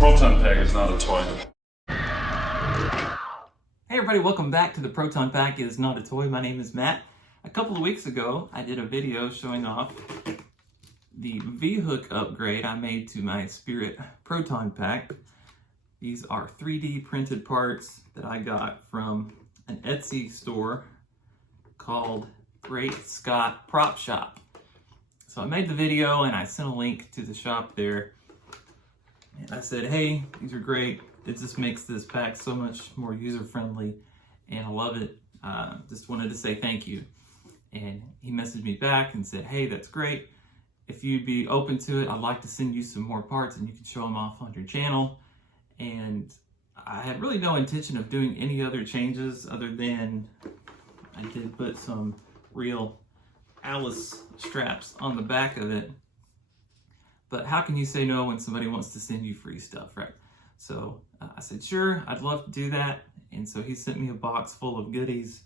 Proton pack is not a toy. Hey everybody, welcome back to the Proton Pack is Not a Toy. My name is Matt. A couple of weeks ago, I did a video showing off the V-hook upgrade I made to my Spirit Proton Pack. These are 3D printed parts that I got from an Etsy store called Great Scott Prop Shop. So I made the video and I sent a link to the shop there. And I said, hey, these are great. It just makes this pack so much more user-friendly and I love it. Just wanted to say thank you. And he messaged me back and said, hey, that's great. If you'd be open to it, I'd like to send you some more parts and you can show them off on your channel. And I had really no intention of doing any other changes other than I did put some real Alice straps on the back of it. But how can you say no when somebody wants to send you free stuff, right? So I said, sure, I'd love to do that. And so he sent me a box full of goodies.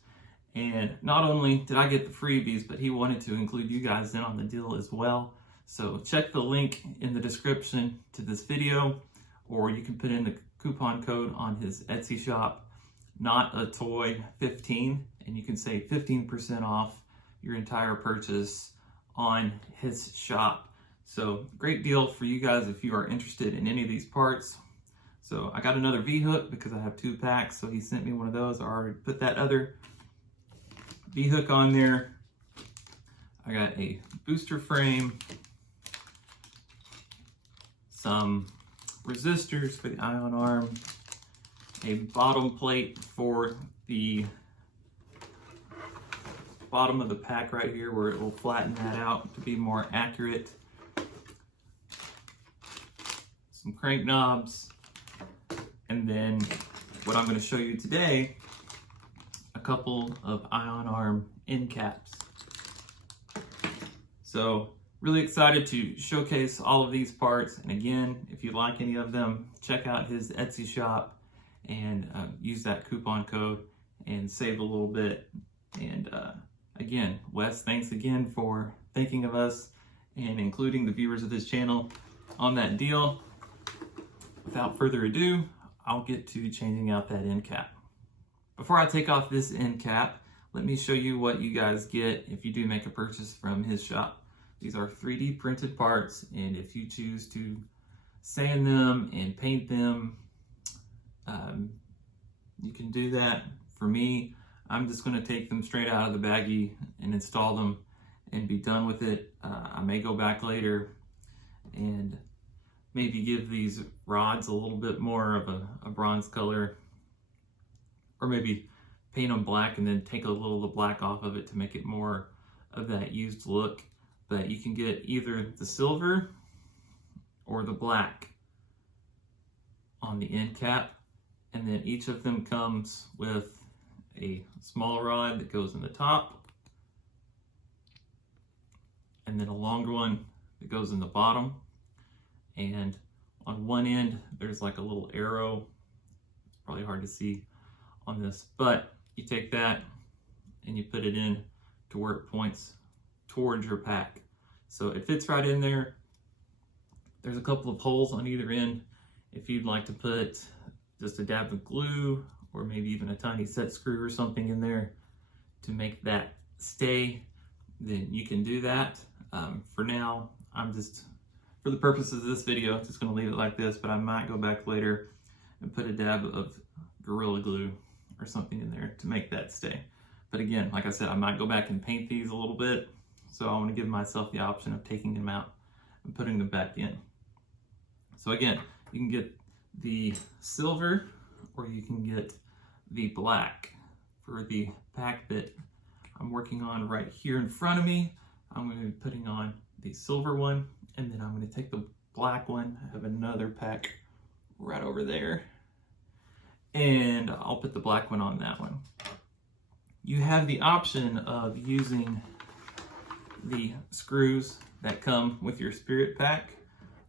And not only did I get the freebies, but he wanted to include you guys in on the deal as well. So check the link in the description to this video, or you can put in the coupon code on his Etsy shop, Not a Toy 15, and you can save 15% off your entire purchase on his shop. So great deal for you guys if you are interested in any of these parts. So I got another V-hook because I have 2 packs, so he sent me one of those. I already put that other V-hook on there. I got a booster frame, some resistors for the ion arm, a bottom plate for the bottom of the pack right here where it will flatten that out to be more accurate, some crank knobs, and then what I'm going to show you today, a couple of ion arm end caps. So really excited to showcase all of these parts. And again, if you like any of them, check out his Etsy shop and use that coupon code and save a little bit. And again, Wes, thanks again for thinking of us and including the viewers of this channel on that deal. Without further ado, I'll get to changing out that end cap. Before I take off this end cap, let me show you what you guys get if you do make a purchase from his shop. These are 3D printed parts, and if you choose to sand them and paint them, you can do that. For me, I'm just going to take them straight out of the baggie and install them and be done with it. I may go back later and maybe give these rods a little bit more of a bronze color, or maybe paint them black and then take a little of the black off of it to make it more of that used look. But you can get either the silver or the black on the end cap, and then each of them comes with a small rod that goes in the top, and then a longer one that goes in the bottom. And on one end, there's like a little arrow. It's probably hard to see on this, but you take that and you put it in to where it points towards your pack. So it fits right in there. There's a couple of holes on either end. If you'd like to put just a dab of glue or maybe even a tiny set screw or something in there to make that stay, then you can do that. For now, I'm just, for the purposes of this video, just going to leave it like this, but I might go back later and put a dab of Gorilla Glue or something in there to make that stay. But again, like I said, I might go back and paint these a little bit, so I want to give myself the option of taking them out and putting them back in. So again, you can get the silver or you can get the black. For the pack that I'm working on right here in front of me, I'm going to be putting on the silver one, and then I'm going to take the black one. I have another pack right over there, and I'll put the black one on that one. You have the option of using the screws that come with your Spirit pack,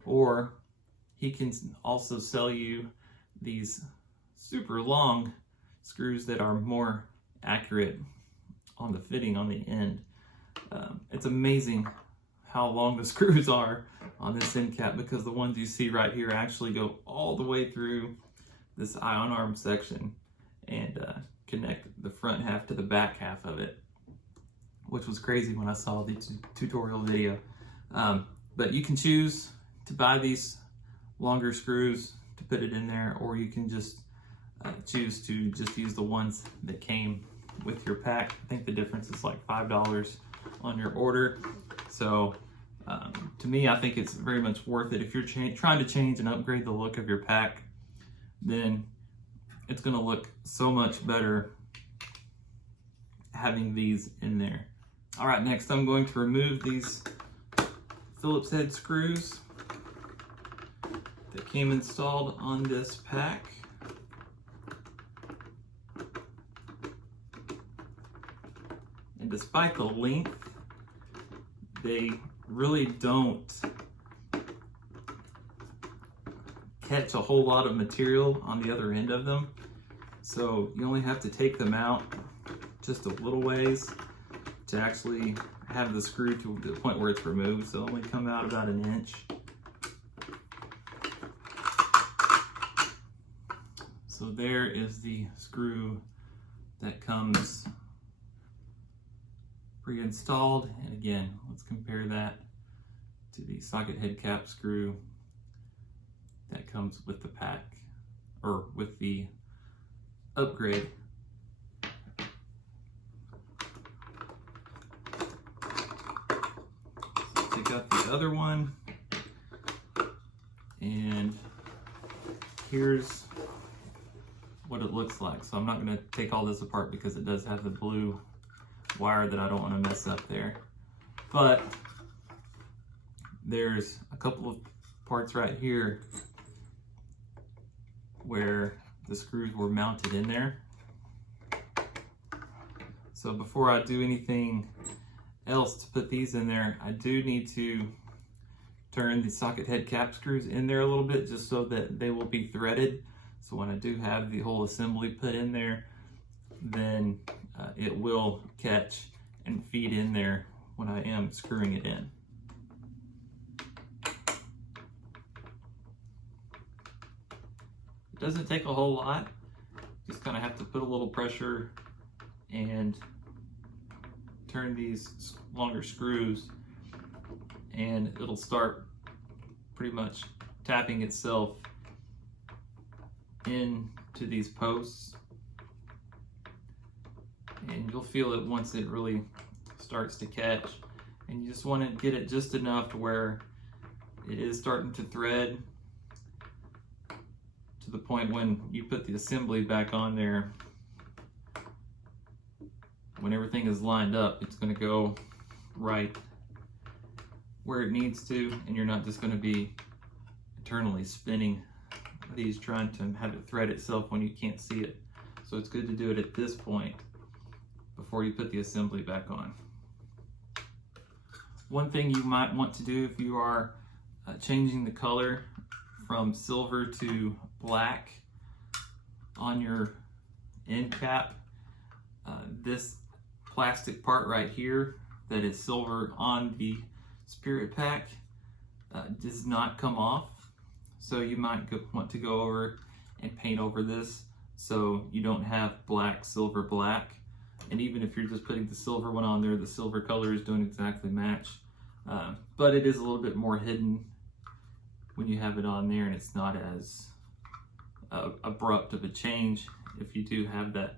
or he can also sell you these super long screws that are more accurate on the fitting on the end. It's amazing how long the screws are. on this end cap, because the ones you see right here actually go all the way through this ion arm section and connect the front half to the back half of it, which was crazy when I saw the tutorial video. But you can choose to buy these longer screws to put it in there, or you can just choose to just use the ones that came with your pack. I think the difference is like $5 on your order. So to me, I think it's very much worth it. If you're trying to change and upgrade the look of your pack, then it's going to look so much better having these in there. All right, next I'm going to remove these Phillips head screws that came installed on this pack. And despite the length, they really don't catch a whole lot of material on the other end of them. So you only have to take them out just a little ways to actually have the screw to the point where it's removed. So only come out about an inch. So there is the screw that comes pre-installed. And again, let's compare that to the socket head cap screw that comes with the pack, or with the upgrade. So take out the other one, and here's what it looks like. So I'm not going to take all this apart because it does have the blue wire that I don't want to mess up there. But there's a couple of parts right here where the screws were mounted in there. So before I do anything else to put these in there, I do need to turn the socket head cap screws in there a little bit, just so that they will be threaded. So when I do have the whole assembly put in there, then it will catch and feed in there when I am screwing it in. It doesn't take a whole lot. Just kind of have to put a little pressure and turn these longer screws, and it'll start pretty much tapping itself into these posts. And you'll feel it once it really starts to catch. And you just want to get it just enough to where it is starting to thread, to the point when you put the assembly back on there, when everything is lined up, it's going to go right where it needs to, and you're not just going to be eternally spinning these trying to have it thread itself when you can't see it. So it's good to do it at this point before you put the assembly back on. One thing you might want to do if you are changing the color from silver to black on your end cap, this plastic part right here that is silver on the Spirit pack does not come off. So you might want to go over and paint over this so you don't have black, silver, black. And even if you're just putting the silver one on there, the silver colors don't exactly match. But it is a little bit more hidden when you have it on there, and it's not as abrupt of a change if you do have that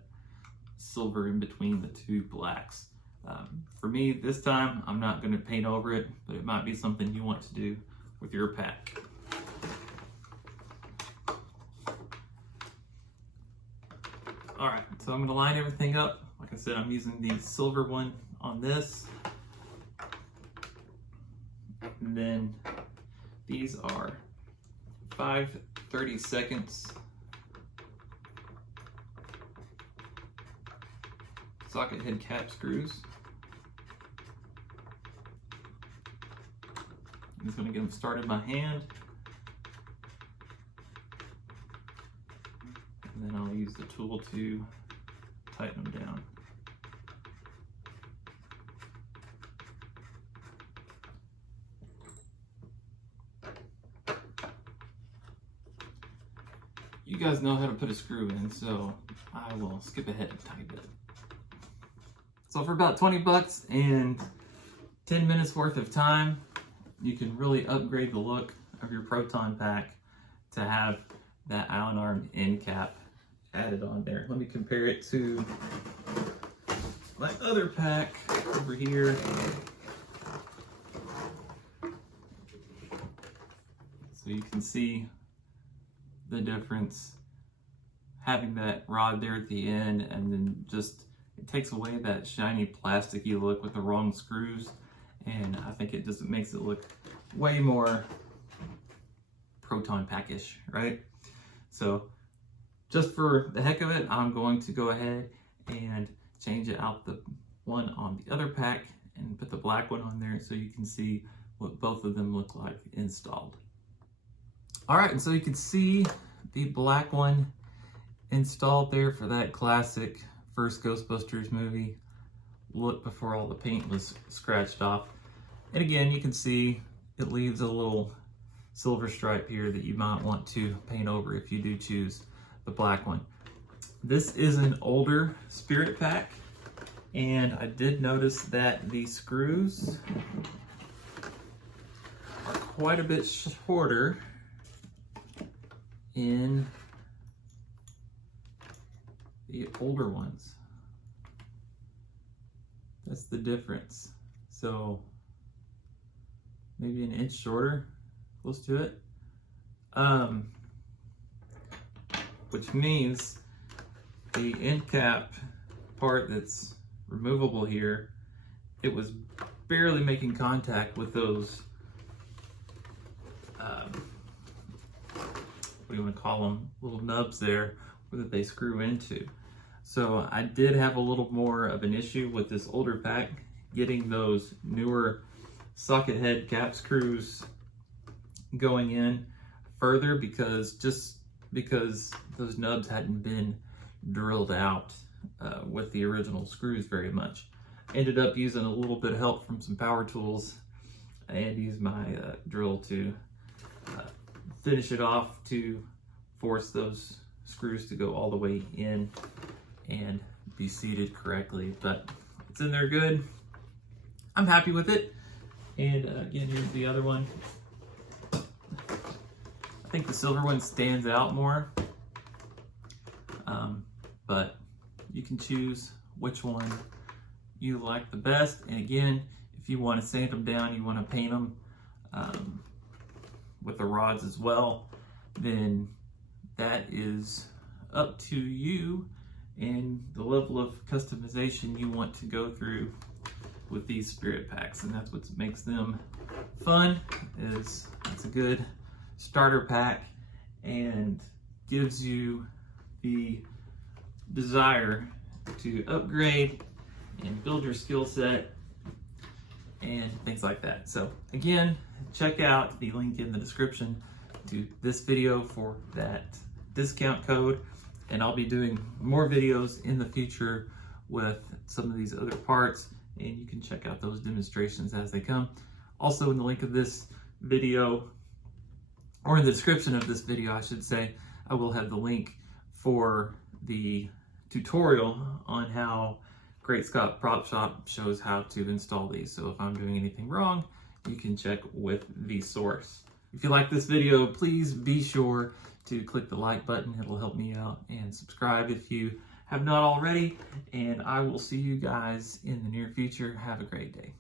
silver in between the two blacks. For me, this time, I'm not going to paint over it, but it might be something you want to do with your pack. All right, so I'm going to line everything up. Like I said, I'm using the silver one on this. And then these are 5/32 socket head cap screws. I'm just going to get them started by hand. And then I'll use the tool to tighten them down. you guys know how to put a screw in, so I will skip ahead a tiny bit. So for about 20 bucks and 10 minutes worth of time, you can really upgrade the look of your Proton pack to have that Allen arm end cap added on there. Let me compare it to my other pack over here. So you can see the difference having that rod there at the end, and then just it takes away that shiny plasticky look with the wrong screws, and I think it just makes it look way more Proton pack-ish, right? So just for the heck of it, I'm going to go ahead and change it out the one on the other pack and put the black one on there so you can see what both of them look like installed. All right, and so you can see the black one installed there for that classic first Ghostbusters movie look before all the paint was scratched off. And again, you can see it leaves a little silver stripe here that you might want to paint over if you do choose the black one. This is an older Spirit pack, and I did notice that the screws are quite a bit shorter in the older ones. That's the difference. So maybe an inch shorter, close to it. Which means the end cap part that's removable here, it was barely making contact with those, what do you want to call them, little nubs there that they screw into. So I did have a little more of an issue with this older pack getting those newer socket head cap screws going in further, because those nubs hadn't been drilled out with the original screws very much. Ended up using a little bit of help from some power tools and used my drill to finish it off to force those screws to go all the way in and be seated correctly. But it's in there good. I'm happy with it. And again, here's the other one. I think the silver one stands out more, but you can choose which one you like the best. And again, if you want to sand them down, you want to paint them with the rods as well, then that is up to you and the level of customization you want to go through with these Spirit packs. And that's what makes them fun, is it's a good starter pack and gives you the desire to upgrade and build your skill set and things like that. So again, check out the link in the description to this video for that discount code, and I'll be doing more videos in the future with some of these other parts, and you can check out those demonstrations as they come. Also, in the link of this video, or in the description of this video, I should say, I will have the link for the tutorial on how Great Scott Prop Shop shows how to install these. So if I'm doing anything wrong, you can check with the source. If you like this video, please be sure to click the like button. It'll help me out, and subscribe if you have not already. And I will see you guys in the near future. Have a great day.